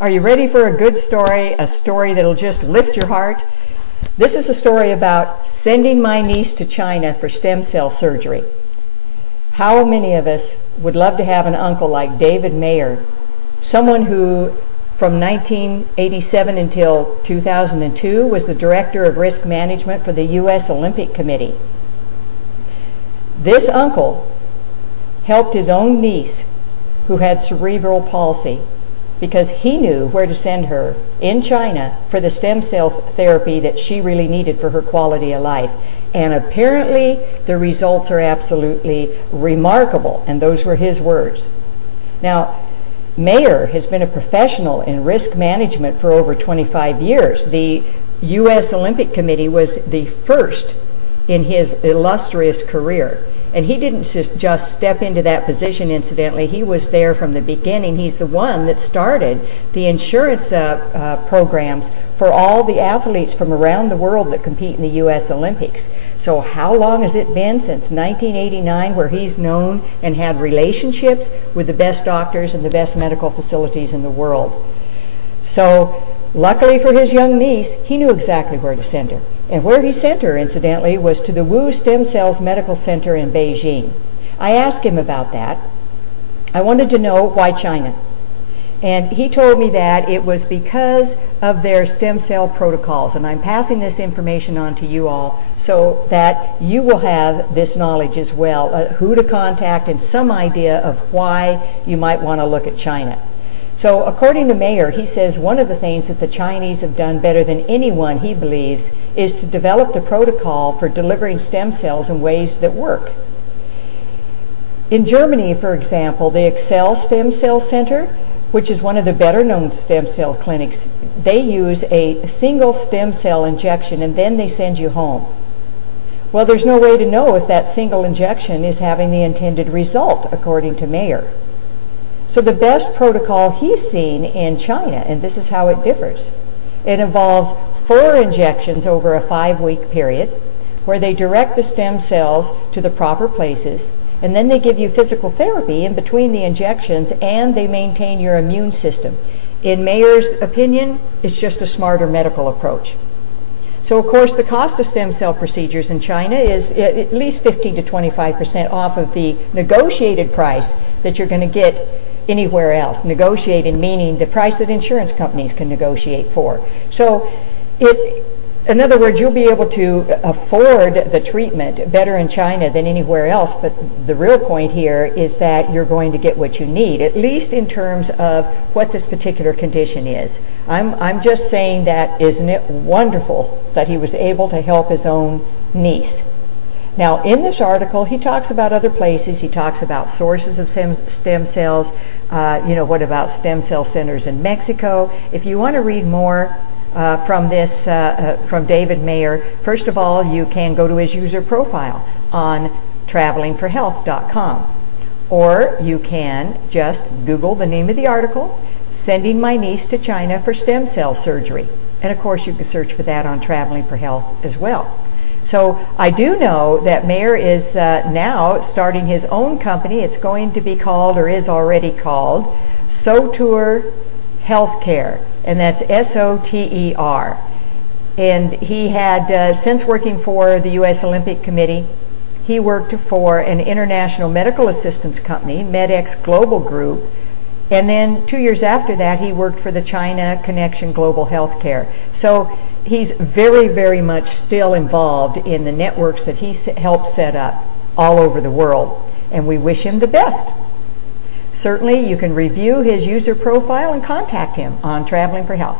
Are you ready for a good story, a story that'll just lift your heart? This is a story about sending my niece to China for stem cell surgery. How many of us would love to have an uncle like David Mayer, someone who from 1987 until 2002 was the Director of Risk Management for the U.S. Olympic Committee. This uncle helped his own niece who had cerebral palsy because he knew where to send her in China for the stem cell therapy that she really needed for her quality of life. And apparently the results are absolutely remarkable, and those were his words. Now, Mayer has been a professional in risk management for over 25 years. The U.S. Olympic Committee was the first in his illustrious career. And he didn't just step into that position incidentally. He was there from the beginning. He's the one that started the insurance programs for all the athletes from around the world that compete in the U.S. Olympics. So how long has it been? Since 1989, where he's known and had relationships with the best doctors and the best medical facilities in the world. So luckily for his young niece, he knew exactly where to send her. And where he sent her, incidentally, was to the Wu Stem Cells Medical Center in Beijing. I asked him about that. I wanted to know why China. And he told me that it was because of their stem cell protocols. And I'm passing this information on to you all so that you will have this knowledge as well, who to contact and some idea of why you might want to look at China. So according to Mayer, he says one of the things that the Chinese have done better than anyone, he believes, is to develop the protocol for delivering stem cells in ways that work. In Germany, for example, the Excel Stem Cell Center, which is one of the better known stem cell clinics, they use a single stem cell injection and then they send you home. Well, there's no way to know if that single injection is having the intended result, according to Mayer. So the best protocol he's seen in China, and this is how it differs, it involves 4 injections over a 5-week period where they direct the stem cells to the proper places, and then they give you physical therapy in between the injections, and they maintain your immune system. In Mayer's opinion, it's just a smarter medical approach. So of course the cost of stem cell procedures in China is at least 15 to 25% off of the negotiated price that you're going to get anywhere else. Negotiated meaning the price that insurance companies can negotiate for. So in other words, you'll be able to afford the treatment better in China than anywhere else, but the real point here is that you're going to get what you need, at least in terms of what this particular condition is. I'm just saying that isn't it wonderful that he was able to help his own niece. Now, in this article, he talks about other places. He talks about sources of stem cells. What about stem cell centers in Mexico? If you want to read more from this, from David Mayer, first of all, you can go to his user profile on travelingforhealth.com. Or you can just Google the name of the article, Sending My Niece to China for Stem Cell Surgery. And of course, you can search for that on Traveling for Health as well. So I do know that Mayer is now starting his own company. It's going to be called, or is already called, Soter Healthcare, and that's S-O-T-E-R. And he had, since working for the U.S. Olympic Committee, he worked for an international medical assistance company, MedX Global Group, and then 2 years after that he worked for the China Connection Global Healthcare. So he's very, very much still involved in the networks that he helped set up all over the world, and we wish him the best. Certainly you can review his user profile and contact him on Traveling for Health.